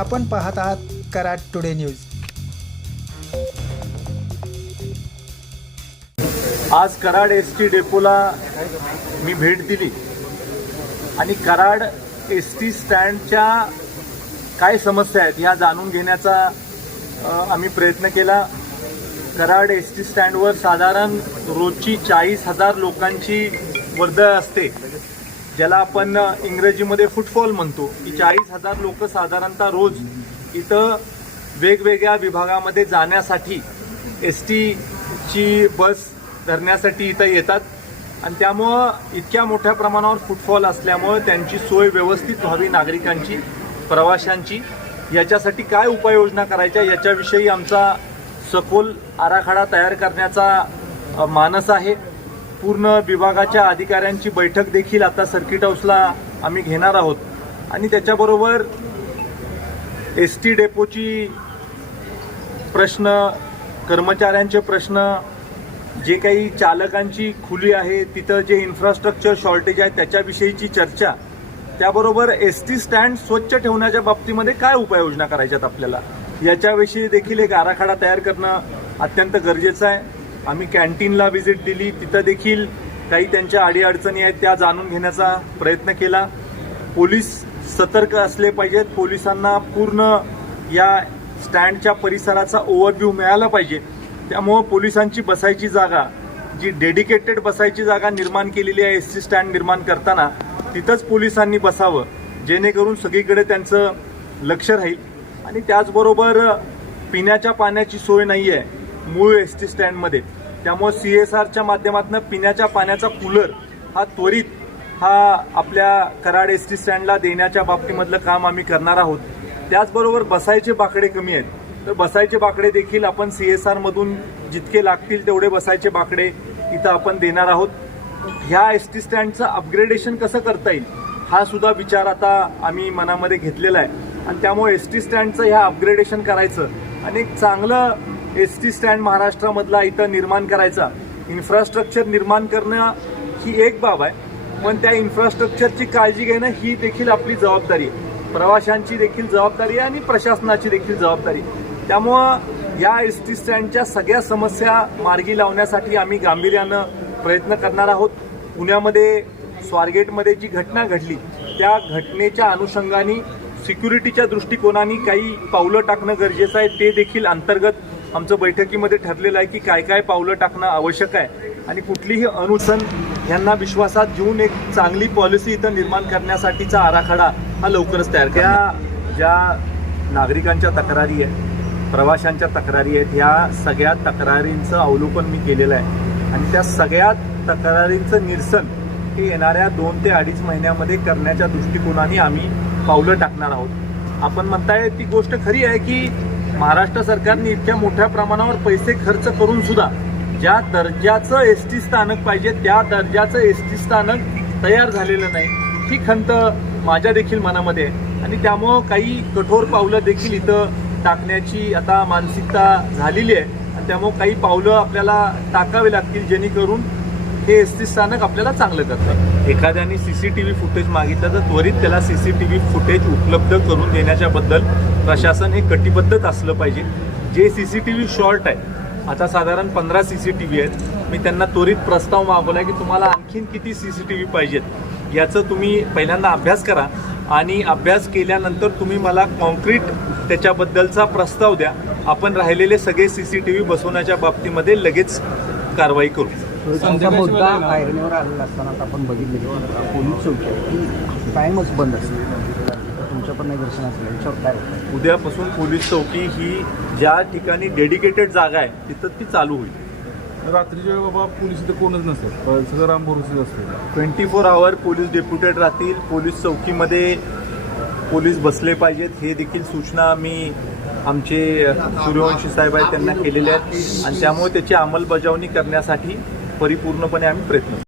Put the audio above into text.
आपण पाहत आहात कराड टुडे न्यूज. आज कराड एस टी डेपोला मी भेट दिली. आणि कराड एस टी स्टँडच्या काय समस्या आहेत ह्या जाणून घेण्याचा आम्ही प्रयत्न केला. कराड एस टी स्टँडवर साधारण रोजची चाळीस हजार लोकांची वर्दळ असते. ज्याला आपण इंग्रजीमध्ये फुटफॉल म्हणतो की चाळीस हजार लोक साधारणतः रोज इथं वेगवेगळ्या विभागामध्ये जाण्यासाठी एस टीची बस धरण्यासाठी इथं येतात. आणि त्यामुळं इतक्या मोठ्या प्रमाणावर फुटफॉल असल्यामुळं त्यांची सोय व्यवस्थित व्हावी नागरिकांची प्रवाशांची. याच्यासाठी काय उपाययोजना करायच्या याच्याविषयी आमचा सखोल आराखडा तयार करण्याचा मानस आहे. पूर्ण विभागाच्या अधिकाऱ्यांची बैठक देखील आता सर्किट हाऊसला आम्ही घेणार आहोत. आणि त्याच्याबरोबर एस टी डेपोची प्रश्न कर्मचाऱ्यांचे प्रश्न जे काही चालकांची खुली आहे तिथं जे इन्फ्रास्ट्रक्चर शॉर्टेज आहे त्याच्याविषयीची चर्चा. त्याबरोबर एस टी स्टँड स्वच्छ ठेवण्याच्या बाबतीमध्ये काय उपाययोजना करायच्यात आपल्याला? याच्याविषयी देखील एक आराखडा तयार करणं अत्यंत गरजेचं आहे. आम्ही कॅन्टीनला व्हिजिट दिली. तिथं देखील काही त्यांच्या अडीअडचणी आहेत त्या जाणून घेण्याचा प्रयत्न केला. पोलीस सतर्क असले पाहिजेत. पोलिसांना पूर्ण या स्टँडच्या परिसराचा ओव्हरव्ह्यू मिळाला पाहिजे. त्यामुळं पोलिसांची बसायची जागा जी डेडिकेटेड बसायची जागा निर्माण केलेली आहे एस सी स्टँड निर्माण करताना तिथंच पोलिसांनी बसावं. जेणेकरून सगळीकडे त्यांचं लक्ष राहील. आणि त्याचबरोबर पिण्याच्या पाण्याची सोय नाही आहे मूळ एस टी स्टँडमध्ये त्यामुळे सी एस आरच्या माध्यमातून पिण्याच्या पाण्याचा कूलर हा त्वरित हा आपल्या कराड एस टी स्टँडला देण्याच्या बाबतीमधलं काम आम्ही करणार आहोत. त्याचबरोबर बसायचे बाकडे कमी आहेत. तर बसायचे बाकडे देखील आपण सी एस आरमधून जितके लागतील तेवढे बसायचे बाकडे इथं आपण देणार आहोत. ह्या एस टी स्टँडचं अपग्रेडेशन कसं करता येईल हा सुद्धा विचार आता आम्ही मनामध्ये घेतलेला आहे. आणि त्यामुळे एस टी स्टँडचं ह्या अपग्रेडेशन करायचं आणि एक चांगलं एस टी स्टँड महाराष्ट्रामधला इथं निर्माण करायचा. इन्फ्रास्ट्रक्चर निर्माण करणं ही एक बाब आहे. पण त्या इन्फ्रास्ट्रक्चरची काळजी घेणं ही देखील आपली जबाबदारी आहे. प्रवाशांची देखील जबाबदारी आहे आणि प्रशासनाची देखील जबाबदारी त्यामुळं या एस टी स्टँडच्या सगळ्या समस्या मार्गी लावण्यासाठी आम्ही गांभीर्यानं प्रयत्न करणार आहोत. पुण्यामध्ये स्वारगेटमध्ये जी घटना घडली त्या घटनेच्या अनुषंगाने सिक्युरिटीच्या दृष्टिकोनाने काही पावलं टाकणं गरजेचं आहे. ते देखील अंतर्गत आमचं बैठकीमध्ये ठरलेलं आहे की काय काय पावलं टाकणं आवश्यक आहे. आणि कुठलीही अनुसन यांना विश्वासात घेऊन एक चांगली पॉलिसी इथं निर्माण करण्यासाठीचा आराखडा हा लवकरच तयार त्या ज्या नागरिकांच्या तक्रारी आहेत प्रवाशांच्या तक्रारी आहेत ह्या सगळ्या तक्रारींचं अवलोकन मी केलेलं आहे. आणि त्या सगळ्या तक्रारींचं निरसन हे येणाऱ्या दोन ते अडीच महिन्यामध्ये करण्याच्या दृष्टिकोनाने आम्ही पावलं टाकणार आहोत. आपण म्हणताय ती गोष्ट खरी आहे की महाराष्ट्र सरकारने इतक्या मोठ्या प्रमाणावर पैसे खर्च करून सुद्धा ज्या दर्जाचं एस टी स्थानक पाहिजे त्या दर्जाचं एस टी स्थानक तयार झालेलं नाही. ही खंत माझ्या देखील मनामध्ये आहे. आणि त्यामुळं काही कठोर पावलं देखील इथं टाकण्याची आता मानसिकता झालेली आहे. आणि त्यामुळं काही पावलं आपल्याला टाकावे लागतील जेणेकरून हे एस टी स्थानक आपल्याला चांगलं करतं. एखाद्याने C C T V footage मागितलं तर त्वरित त्याला C C T V footage उपलब्ध करून देण्याच्याबद्दल प्रशासन हे कटिबद्धच असलं पाहिजे. जे C C T V short आहे आता साधारण पंधरा सी सी टी व्ही आहेत. मी त्यांना त्वरित प्रस्ताव मागवला की तुम्हाला आणखीन किती सी सी टी व्ही पाहिजेत याचं तुम्ही पहिल्यांदा अभ्यास करा आणि अभ्यास केल्यानंतर तुम्ही मला कॉन्क्रीट त्याच्याबद्दलचा प्रस्ताव द्या. आपण राहिलेले सगळे सी सी टी व्ही बसवण्याच्या बाबतीमध्ये लगेच कारवाई करू. तुमचा मुद्दा आयरणीवर आलेला असताना आता आपण बघितले की पोलीस चौकी कायमच बंद असते. तर तुमच्या पण निदर्शन असलं याच्यावर काय होतं? उद्यापासून पोलीस चौकी ही ज्या ठिकाणी डेडिकेटेड जागा आहे तिथं ती चालू होईल. रात्रीच्या वेळी बाबा पोलीस इथे कोणच नसतात. सगळं राम भरोसेच असते. Twenty four hour police deputed राहतील. पोलीस चौकीमध्ये पोलीस बसले पाहिजेत. हे देखील सूचना मी आमचे सूर्यवंशी साहेब आहेत त्यांना केलेल्या आहेत. आणि त्यामुळे त्याची अंमलबजावणी करण्यासाठी परिपूर्णपणे आम्ही प्रयत्न